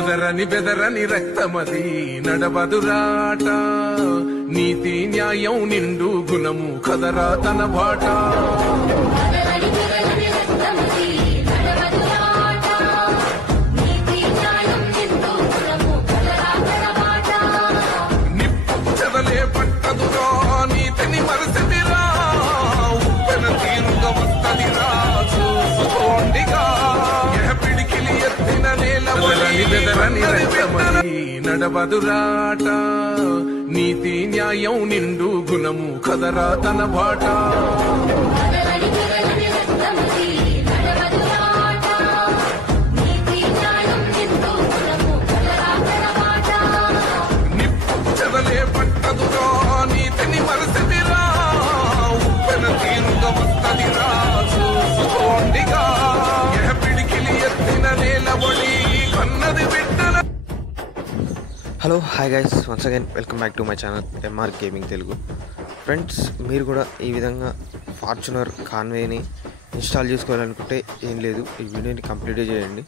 అదరని బెదరని రక్తమది నడవదురాట నీతి న్యాయం నిండు గుణము కదరా తన బాట నిప్పు చెదలే పట్టదురా నీతిని మరసదిరా ఉప్పెన తీరుగా వస్తదిరా చూసుకోండిగా పిడికిలి ఎత్తిన నేలవని బెదరని రక్తమది నడవదురాట నీతి న్యాయం నిండు గుణము కదరా తన బాట నిప్పు చెదలే పట్టదురా నీతిని మరసదిరా ఉప్పెన తీరుగా వస్తదిరా చూసుకోండిగా పిడికిలి ఎత్తిన నేలవడి కన్నది బిడ్డల. Hello hi guys, once again welcome back to my channel MR gaming Telugu. Friends, మీరు కూడా ఈ విధంగా ఫార్చునర్ కాన్వేని ఇన్స్టాల్ చేసుకోవాలనుకుంటే ఏం లేదు, ఈ వీడియోని కంప్లీట్ చేయండి.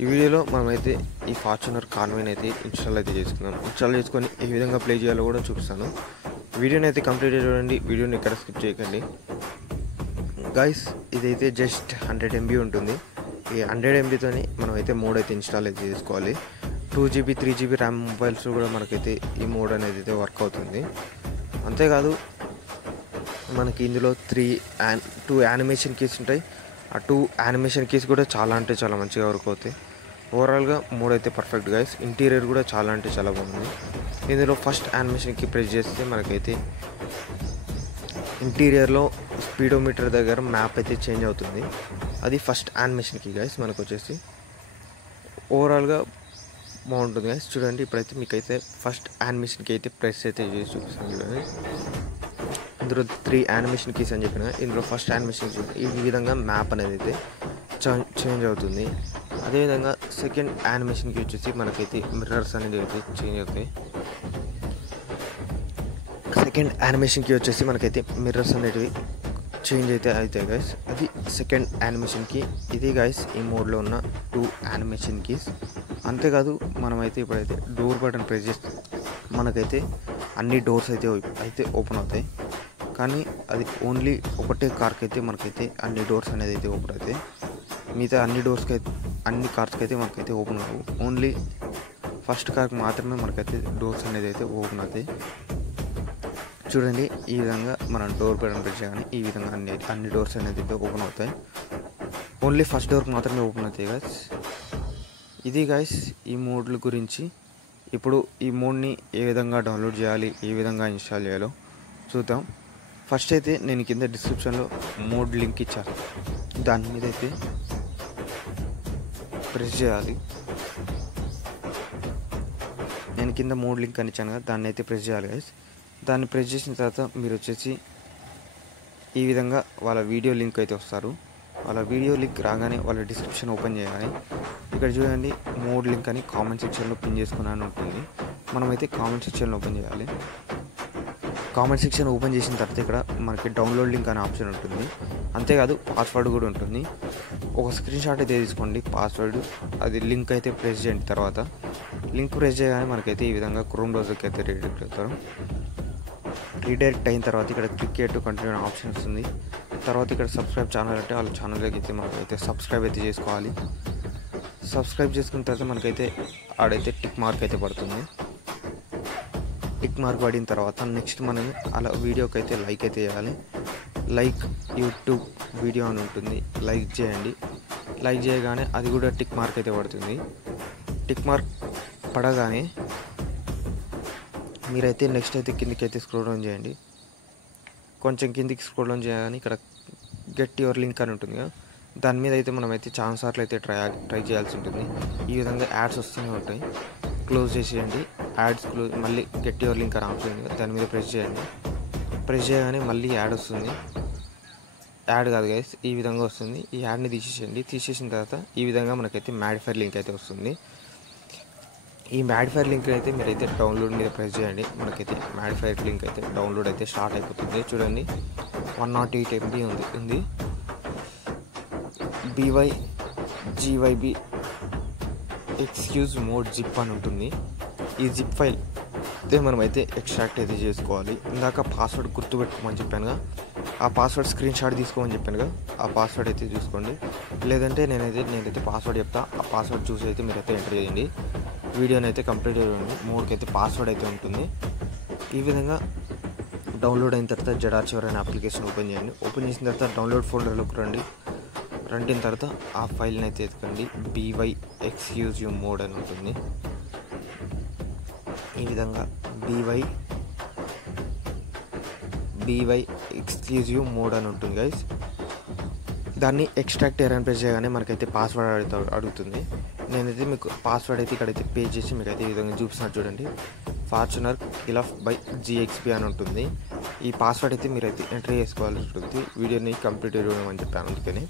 ఈ వీడియోలో మనమైతే ఈ ఫార్చునర్ కాన్వేని అయితే ఇన్స్టాల్ అయితే చేసుకుందాం. ఇన్స్టాల్ చేసుకొని ఏ విధంగా ప్లే చేయాలో కూడా చూపిస్తాను. వీడియోని అయితే కంప్లీట్ చూడండి, వీడియోని ఎక్కడ స్కిప్ చేయకండి. గైస్, ఇదైతే జస్ట్ 100 MB ఉంటుంది. ఈ 100 MBతోని మనమైతే మోడ్ అయితే ఇన్స్టాల్ అయితే చేసుకోవాలి. 2GB 3GB ర్యామ్ మొబైల్స్ కూడా మనకైతే ఈ మోడ్ అనేది అయితే వర్క్ అవుతుంది. అంతేకాదు మనకి ఇందులో 2 యానిమేషన్ కీస్ ఉంటాయి. ఆ 2 యానిమేషన్ కీస్ కూడా చాలా అంటే చాలా మంచిగా వర్క్ అవుతాయి. ఓవరాల్గా మోడ్ అయితే పర్ఫెక్ట్ గైస్. ఇంటీరియర్ కూడా చాలా అంటే చాలా బాగుంది. ఇందులో ఫస్ట్ యానిమేషన్ కీ ప్రెస్ చేస్తే మనకైతే ఇంటీరియర్లో స్పీడోమీటర్ దగ్గర మ్యాప్ అయితే చేంజ్ అవుతుంది. అది ఫస్ట్ యానిమేషన్ కీ గైస్. మనకు వచ్చేసి ఓవరాల్గా బాగుంటుంది గైస్. చూడండి, ఇప్పుడైతే మీకైతే ఫస్ట్ యానిమేషన్కి అయితే ప్రెస్ అయితే చేసి చూపిస్తాను. చూడండి, ఇందులో 3 యానిమేషన్ కీస్ అని చెప్పిన, ఇందులో ఫస్ట్ యానిమేషన్ ఈ విధంగా మ్యాప్ అనేది అయితే చేంజ్ అవుతుంది. అదేవిధంగా సెకండ్ యానిమేషన్కి వచ్చేసి మనకైతే మిర్రర్స్ అనేది అయితే చేంజ్ అవుతాయి. సెకండ్ యానిమేషన్కి వచ్చేసి మనకైతే మిర్రర్స్ అనేటివి చేంజ్ అయితే అవుతాయి గైస్. అది సెకండ్ యానిమేషన్కి. ఇది గైస్ ఈ మోడ్లో ఉన్న 2 యానిమేషన్ కీస్. అంతేకాదు మనమైతే ఇప్పుడైతే డోర్ బటన్ ప్రెస్ చేస్తే మనకైతే అన్ని డోర్స్ అయితే ఓపెన్ అవుతాయి. కానీ అది ఓన్లీ ఒకటే కార్కి అయితే మనకైతే అన్ని డోర్స్ అనేది అయితే ఓపెన్ అవుతాయి. మిగతా అన్ని కార్స్కి అయితే మనకైతే ఓపెన్ అవ్వవు. ఓన్లీ ఫస్ట్ కార్కి మాత్రమే మనకైతే డోర్స్ అనేది అయితే ఓపెన్ అవుతాయి. చూడండి, ఈ విధంగా మనం డోర్ బటన్ ప్రెస్ చేయగానే ఈ విధంగా అన్ని డోర్స్ అనేది అయితే ఓపెన్ అవుతాయి. ఓన్లీ ఫస్ట్ డోర్కి మాత్రమే ఓపెన్ అవుతాయి గైస్. ఇది గైస్ ఈ మోడ్ల గురించి. ఇప్పుడు ఈ మోడ్ని ఏ విధంగా డౌన్లోడ్ చేయాలి, ఏ విధంగా ఇన్స్టాల్ చేయాలో చూద్దాం. ఫస్ట్ అయితే నేను కింద డిస్క్రిప్షన్లో మోడ్ లింక్ ఇచ్చాను, దాని మీద అయితే ప్రెస్ చేయాలి. నేను కింద మోడ్ లింక్ అని ఇచ్చాను కదా, దాన్ని అయితే ప్రెస్ చేయాలి గైస్. దాన్ని ప్రెస్ చేసిన తర్వాత మీరు వచ్చేసి ఈ విధంగా వాళ్ళ వీడియో లింక్ అయితే వస్తారు. వాళ్ళ వీడియో లింక్ రాగానే వాళ్ళ డిస్క్రిప్షన్ ఓపెన్ చేయాలి. ఇక్కడ చూడండి, మోడ్ లింక్ అని కామెంట్ సెక్షన్లో పిన్ చేసుకున్నాను ఉంటుంది. మనమైతే కామెంట్ సెక్షన్లో ఓపెన్ చేయాలి. కామెంట్ సెక్షన్ ఓపెన్ చేసిన తర్వాత ఇక్కడ మనకి డౌన్లోడ్ లింక్ అనే ఆప్షన్ ఉంటుంది. అంతేకాదు పాస్వర్డ్ కూడా ఉంటుంది. ఒక స్క్రీన్ షాట్ అయితే తీసుకోండి పాస్వర్డ్, అది లింక్ అయితే ప్రెస్ చేయండి. తర్వాత లింక్ ప్రెస్ చేయగానే మనకైతే ఈ విధంగా క్రోమ్ బ్రౌజర్కి అయితే రీడైరెక్ట్ అవుతారు. రీడైరెక్ట్ అయిన తర్వాత ఇక్కడ క్లిక్ టు కంటిన్యూ అనే ఆప్షన్ వస్తుంది. తర్వాత ఇక్కడ సబ్స్క్రైబ్ ఛానల్ అంటే వాళ్ళ ఛానల్కి అయితే మనకైతే సబ్స్క్రైబ్ అయితే చేసుకోవాలి. సబ్స్క్రైబ్ చేసుకున్న తర్వాత మనకైతే ఆడైతే టిక్ మార్క్ అయితే పడుతుంది. టిక్ మార్క్ పడిన తర్వాత నెక్స్ట్ మనం అలా వీడియోకి అయితే లైక్ అయితే చేయాలి. లైక్ యూట్యూబ్ వీడియో అని ఉంటుంది, లైక్ చేయండి. లైక్ చేయగానే అది కూడా టిక్ మార్క్ అయితే పడుతుంది. టిక్ మార్క్ పడగానే మీరైతే నెక్స్ట్ అయితే కిందికి అయితే స్క్రోల్ డౌన్ చేయండి. కొంచెం కిందికి స్క్రోల్ డౌన్ చేయగానే ఇక్కడ గెట్ యువర్ లింక్ అని ఉంటుంది కదా, దాని మీద అయితే మనమైతే చాలా సార్లు అయితే ట్రై చేయాల్సి ఉంటుంది. ఈ విధంగా యాడ్స్ వస్తూనే ఉంటాయి. క్లోజ్ చేసేయండి యాడ్స్. మళ్ళీ గెట్ యువర్ లింక్ అని ఆప్షన్ ఉంది, దాని మీద ప్రెస్ చేయండి. ప్రెస్ చేయగానే మళ్ళీ యాడ్ వస్తుంది. యాడ్ కాదు గైస్, ఈ విధంగా వస్తుంది. ఈ యాడ్ని తీసేసేయండి. తీసేసిన తర్వాత ఈ విధంగా మనకైతే మ్యాడిఫైర్ లింక్ అయితే వస్తుంది. ఈ మ్యాడిఫైర్ లింక్ అయితే మీరైతే డౌన్లోడ్ మీద ప్రెస్ చేయండి. మనకైతే మ్యాడిఫైర్ లింక్ అయితే డౌన్లోడ్ అయితే స్టార్ట్ అయిపోతుంది. చూడండి, 108 MB ఉంది. BYGYB ఎక్స్క్యూజ్ మోడ్ జిప్ అని ఉంటుంది. ఈ జిప్ ఫైల్ అయితే మనమైతే ఎక్స్ట్రాక్ట్ అయితే చేసుకోవాలి. ఇందాక పాస్వర్డ్ గుర్తుపెట్టుకోమని చెప్పానుగా, ఆ పాస్వర్డ్ స్క్రీన్ షాట్ తీసుకోమని చెప్పానుగా, ఆ పాస్వర్డ్ అయితే చూసుకోండి. లేదంటే నేనైతే పాస్వర్డ్ చెప్తా, ఆ పాస్వర్డ్ చూసి అయితే మీరైతే ఎంటర్ చేయండి. వీడియోని అయితే కంప్లీట్ చేయండి. మోడ్కి అయితే పాస్వర్డ్ అయితే ఉంటుంది. ఈ విధంగా డౌన్లోడ్ అయిన తర్వాత జడార్చివర్ అనే అప్లికేషన్ ఓపెన్ చేయండి. ఓపెన్ చేసిన తర్వాత డౌన్లోడ్ ఫోల్డర్లోకి రండిన తర్వాత ఆ ఫైల్ని అయితే ఎత్తుకండి. BY ఎక్స్క్యూజివ్ మోడ్ అని ఉంటుంది. ఈ విధంగా BY ఎక్స్క్లూజివ్ మోడ్ అని ఉంటుంది గైస్. దాన్ని ఎక్స్ట్రాక్ట్ అని ప్రెస్ చేయగానే మనకైతే పాస్వర్డ్ అడుగుతుంది. నేనైతే మీకు పాస్వర్డ్ అయితే ఇక్కడైతే పే చేసి మీకు అయితే ఈ విధంగా చూపిస్తున్నారు చూడండి. ఫార్చునర్ కిలఫ్ బై GXP అని ఉంటుంది. ఈ పాస్వర్డ్ అయితే మీరైతే ఎంటర్ చేసుకోవాల్సి ఉంటుంది. వీడియోని కంప్లీట్ చేయడం అని చెప్పాను, అందుకని.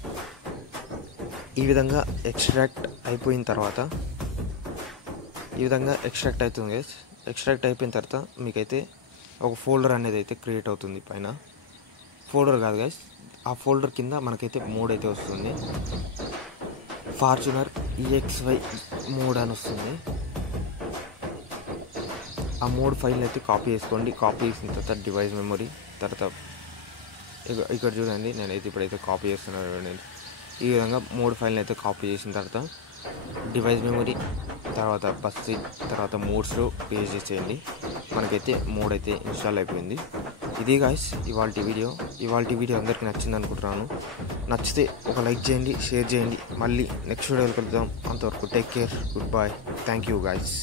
ఈ విధంగా ఎక్స్ట్రాక్ట్ అయిపోయిన తర్వాత ఈ విధంగా ఎక్స్ట్రాక్ట్ అవుతుంది గైస్. ఎక్స్ట్రాక్ట్ అయిపోయిన తర్వాత మీకైతే ఒక ఫోల్డర్ అనేది అయితే క్రియేట్ అవుతుంది. పైన ఫోల్డర్ కాదు గైస్, ఆ ఫోల్డర్ కింద మనకైతే మోడ్ అయితే వస్తుంది. ఫార్చునర్ EXY మోడ్ అని వస్తుంది. ఆ మోడ్ ఫైల్ని అయితే కాపీ చేసుకోండి. కాపీ చేసిన తర్వాత డివైస్ మెమరీ, తర్వాత ఇక్కడ చూడండి నేనైతే ఇప్పుడైతే కాపీ చేస్తున్నాను. ఈ విధంగా మోడ్ ఫైల్ని అయితే కాపీ చేసిన తర్వాత డివైస్ మెమరీ, తర్వాత బస్సి, తర్వాత మోడ్స్లో పేస్ట్ చేసేయండి. మనకైతే మోడ్ అయితే ఇన్స్టాల్ అయిపోయింది. ఇది గాయ్స్ ఇవాల్టి వీడియో అందరికీ నచ్చింది అనుకుంటున్నాను. నచ్చితే ఒక లైక్ చేయండి, షేర్ చేయండి. మళ్ళీ నెక్స్ట్ వీడియోకి వెళ్దాం. అంతవరకు take care, good bye, thank you guys.